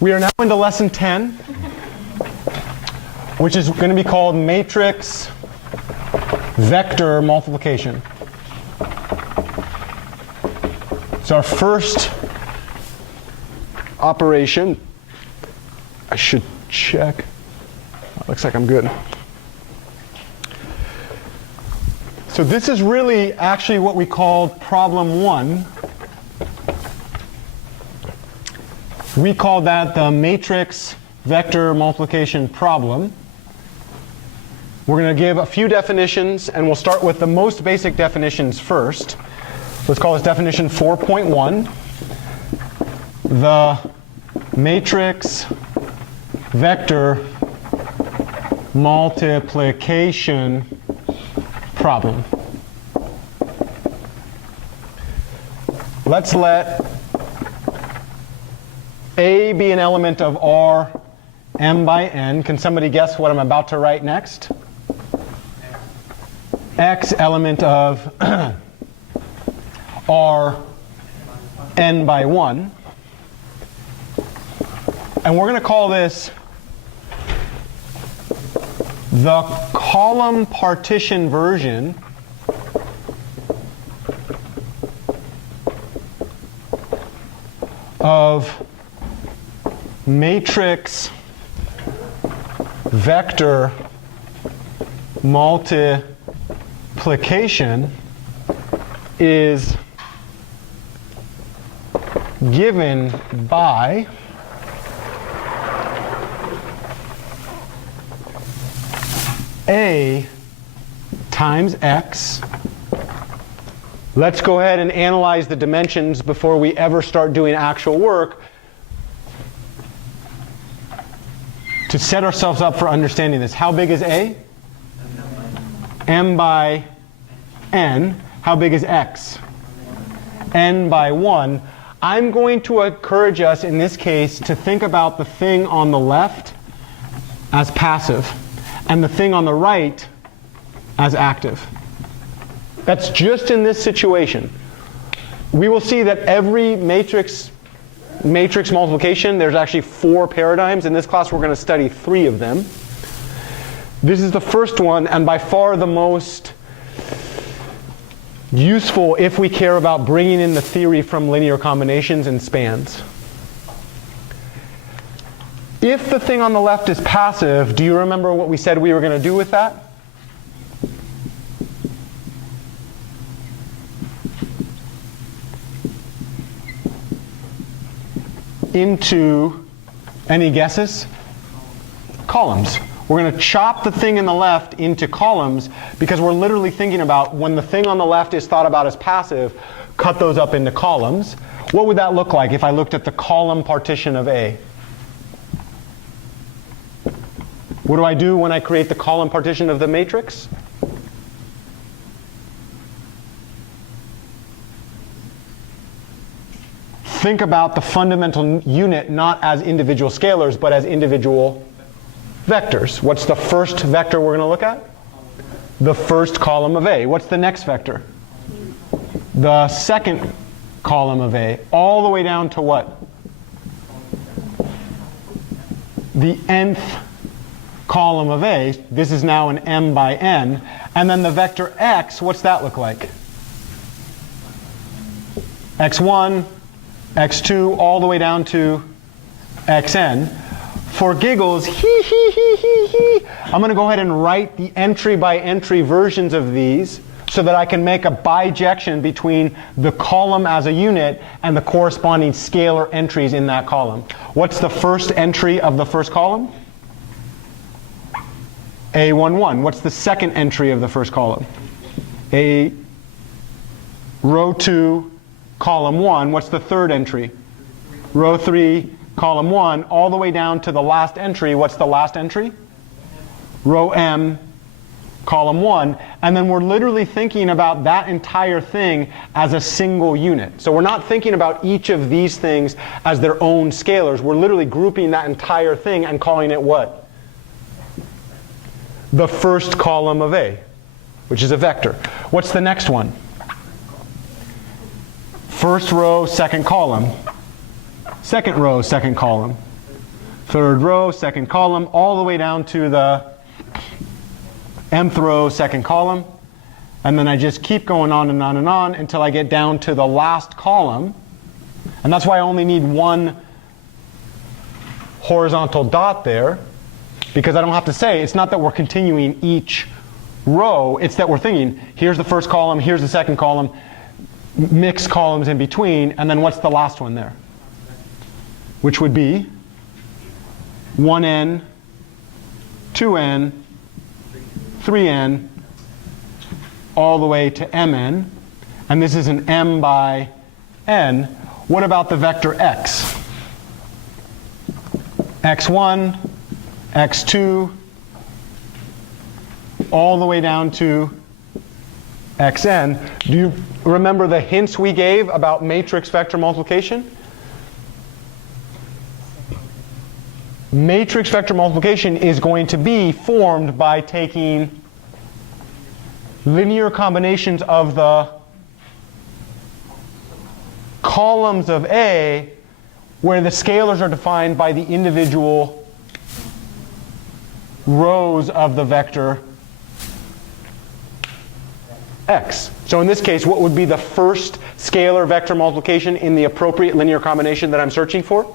We are now into lesson 10, which is going to be called matrix vector multiplication. So our first operation, I should check. Looks like I'm good. So this is really actually what we called problem 1. We call that the matrix vector multiplication problem. We're going to give a few definitions, and we'll start with the most basic definitions first. Let's call this definition 4.1. The matrix vector multiplication problem. Let's let A be an element of R m by n. Can somebody guess what I'm about to write next? X element of R n by 1. And we're going to call this the column partition version of matrix vector multiplication is given by A times X. Let's go ahead and analyze the dimensions before we ever start doing actual work to set ourselves up for understanding this. How big is A? M by n. How big is X? N by 1. I'm going to encourage us in this case to think about the thing on the left as passive and the thing on the right as active. That's just in this situation. We will see that every matrix multiplication, there's actually 4 paradigms. In this class, we're going to study 3 of them. This is the first one, and by far the most useful if we care about bringing in the theory from linear combinations and spans. If the thing on the left is passive, do you remember what we said we were going to do with that? Into, any guesses? Columns. We're going to chop the thing in the left into columns because we're literally thinking about when the thing on the left is thought about as passive, cut those up into columns. What would that look like if I looked at the column partition of A? What do I do when I create the column partition of the matrix? Think about the fundamental unit not as individual scalars, but as individual vectors. What's the first vector we're going to look at? The first column of A. What's the next vector? The second column of A. All the way down to what? The nth column of A. This is now an m by n. And then the vector x, what's that look like? x1, x2, all the way down to xn. For giggles, I'm going to go ahead and write the entry by entry versions of these so that I can make a bijection between the column as a unit and the corresponding scalar entries in that column. What's the first entry of the first column? A11. What's the second entry of the first column? Row 2, column 1. What's the third entry? Row 3, column 1, all the way down to the last entry. What's the last entry? Row m, column 1. And then we're literally thinking about that entire thing as a single unit. So we're not thinking about each of these things as their own scalars. We're literally grouping that entire thing and calling it what? The first column of A, which is a vector. What's the next one? First row, second column. Second row, second column. third row, second column, all the way down to the mth row, second column. And then I just keep going on and on and on until I get down to the last column. And that's why I only need one horizontal dot there, because I don't have to say, it's not that we're continuing each row, it's that we're thinking, here's the first column, here's the second column, mix columns in between, and then what's the last one there? Which would be 1n, 2n, 3n, all the way to mn. And this is an m by n. What about the vector x? x1, x2, all the way down to xn. Do you remember the hints we gave about matrix vector multiplication? Matrix vector multiplication is going to be formed by taking linear combinations of the columns of A where the scalars are defined by the individual rows of the vector x. So in this case, what would be the first scalar vector multiplication in the appropriate linear combination that I'm searching for?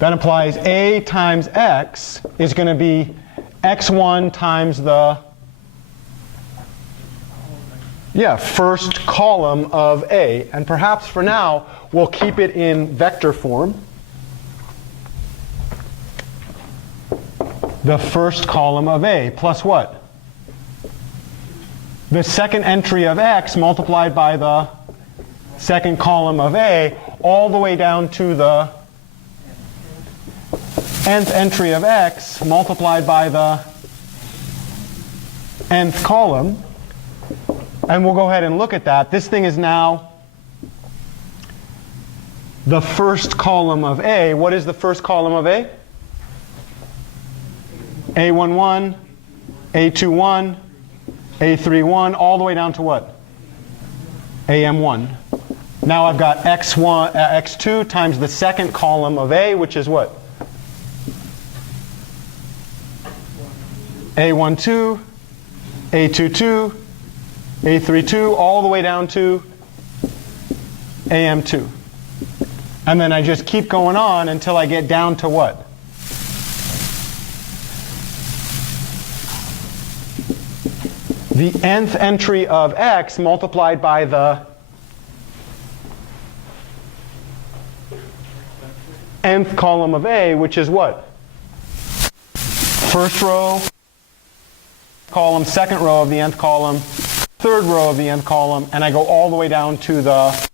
That implies A times x is going to be x1 times the first column of A. And perhaps for now, we'll keep it in vector form. The first column of A plus what? The second entry of x multiplied by the second column of A, all the way down to the nth entry of x multiplied by the nth column. And we'll go ahead and look at that. This thing is now the first column of A. What is the first column of A? A11, A21, A31, all the way down to what? AM1. Now I've got x1, x2 times the second column of A, which is what? A12, A22, A32, all the way down to AM2. And then I just keep going on until I get down to what? The nth entry of x multiplied by the nth column of A, which is what? First row, column, second row of the nth column, third row of the nth column, and I go all the way down to the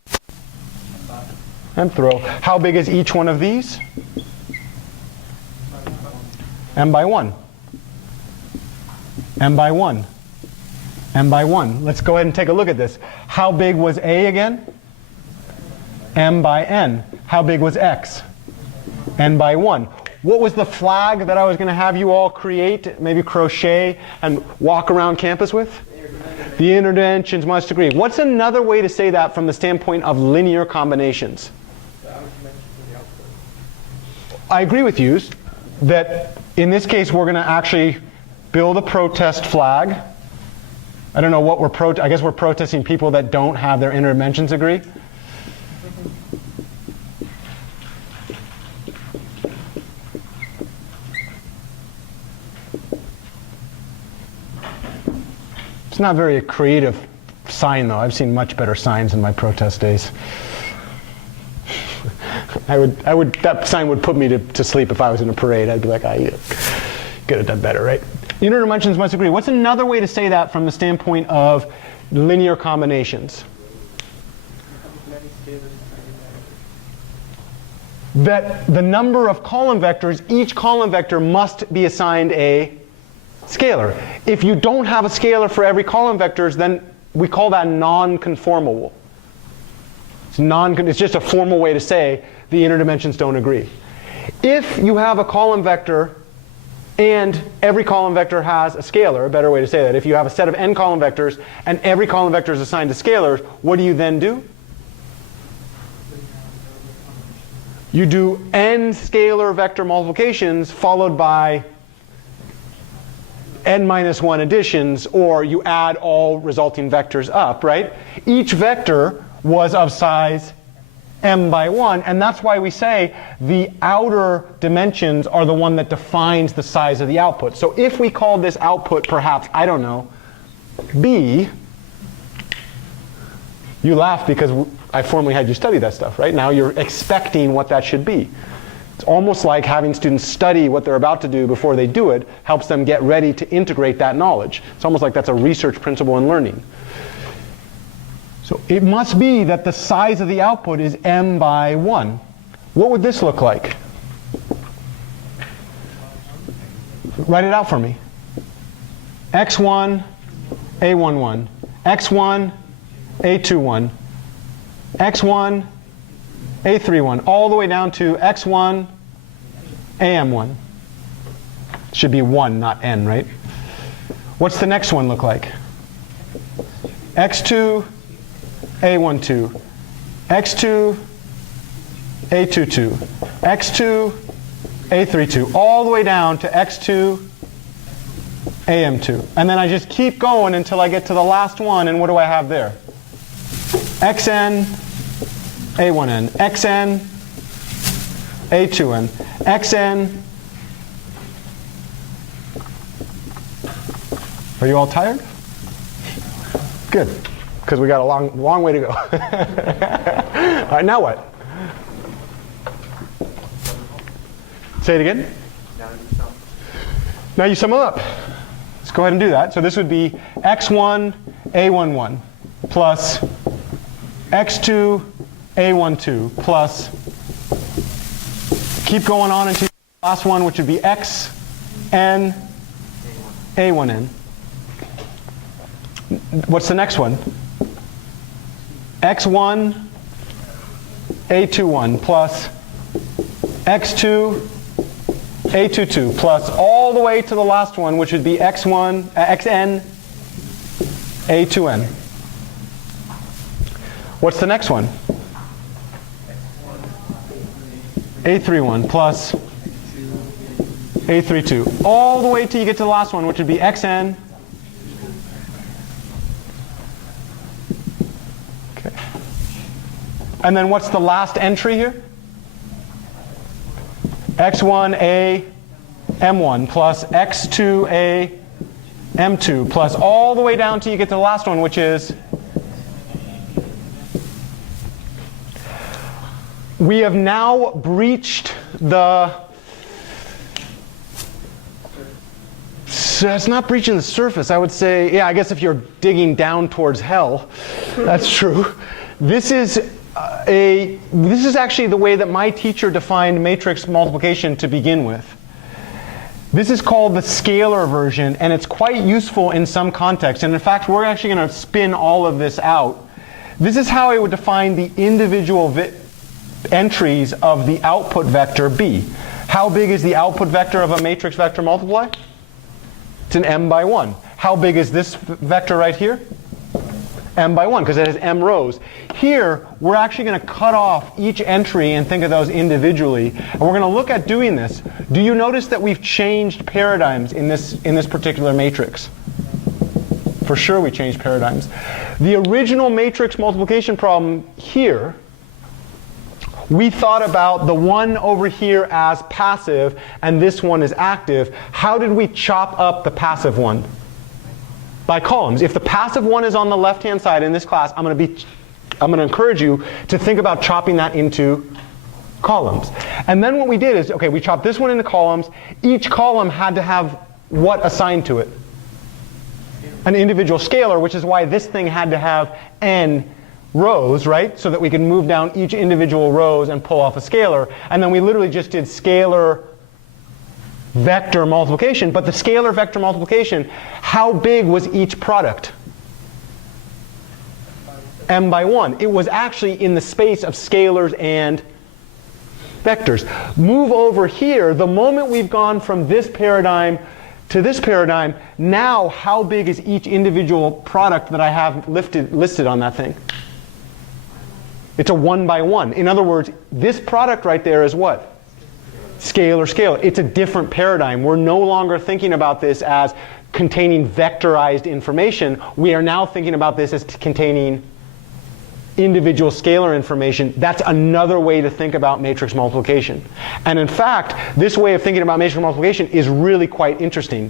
nth row. How big is each one of these? M by 1. M by 1. M by 1. Let's go ahead and take a look at this. How big was A again? M by n. How big was x? N by 1. What was the flag that I was going to have you all create, maybe crochet, and walk around campus with? The interdimensions must agree. What's another way to say that from the standpoint of linear combinations? I agree with you that in this case we're going to actually build a protest flag. I don't know what we're I guess we're protesting people that don't have their inner dimensions agree. It's not very creative sign, though. I've seen much better signs in my protest days. That sign would put me to sleep if I was in a parade. I'd be like, you could have done better, right? Inner dimensions must agree. What's another way to say that from the standpoint of linear combinations? That the number of column vectors, each column vector must be assigned a scalar. If you don't have a scalar for every column vectors, then we call that non-conformable. It's just a formal way to say the inner dimensions don't agree. If you have a column vector and every column vector has a scalar, a better way to say that, if you have a set of n column vectors and every column vector is assigned to scalars, what do you then do? you do n scalar vector multiplications followed by n minus 1 additions, or you add all resulting vectors up, right? Each vector was of size m by 1, and that's why we say the outer dimensions are the one that defines the size of the output. So if we call this output perhaps, I don't know, b, you laugh because I formally had you study that stuff, right? Now you're expecting what that should be. It's almost like having students study what they're about to do before they do it helps them get ready to integrate that knowledge. It's almost like that's a research principle in learning. So it must be that the size of the output is m by 1. What would this look like? Write it out for me. x1, a11, x1, a21, x1, a31, all the way down to x1, am1. Should be 1, not n, right? What's the next one look like? x2, a12, x2, a22, x2, a32, all the way down to x2, am2. And then I just keep going until I get to the last one, and what do I have there? xn, a1n, xn, a2n, xn. Are you all tired? Good, because we got a long way to go. All right, now what? Say it again. Now you sum them up. Let's go ahead and do that. So this would be x1, a11, plus x2, a12, plus, keep going on until the last one, which would be xn, a1n. What's the next one? x1, a21, plus x2, a22, plus all the way to the last one, which would be xn, a2n. What's the next one? a31 plus a32. All the way till you get to the last one, which would be xn. Okay. And then what's the last entry here? x1a m1 plus x2a m2 plus all the way down till you get to the last one, which is we have now breached the, so it's not breaching the surface. I would say, yeah, I guess if you're digging down towards hell, that's true. This is actually the way that my teacher defined matrix multiplication to begin with. This is called the scalar version, and it's quite useful in some contexts. And in fact, we're actually going to spin all of this out. This is how I would define the individual entries of the output vector B. How big is the output vector of a matrix vector multiply? It's an m by 1. How big is this vector right here? M by 1, because it has m rows. Here, we're actually going to cut off each entry and think of those individually. And we're going to look at doing this. Do you notice that we've changed paradigms in this particular matrix? For sure we changed paradigms. The original matrix multiplication problem here, we thought about the one over here as passive and this one as active. How did we chop up the passive one? By columns. If the passive one is on the left-hand side in this class, I'm going to encourage you to think about chopping that into columns. And then what we did is, okay, we chopped this one into columns. Each column had to have what assigned to it? An individual scalar, which is why this thing had to have n rows, right? So that we can move down each individual rows and pull off a scalar. And then we literally just did scalar vector multiplication. But the scalar vector multiplication, how big was each product? M by 1. It was actually in the space of scalars and vectors. Move over here, the moment we've gone from this paradigm to this paradigm, now how big is each individual product that I have listed on that thing? It's a 1 by 1. In other words, this product right there is what? Scalar, scalar. It's a different paradigm. We're no longer thinking about this as containing vectorized information. We are now thinking about this as containing individual scalar information. That's another way to think about matrix multiplication. And in fact, this way of thinking about matrix multiplication is really quite interesting.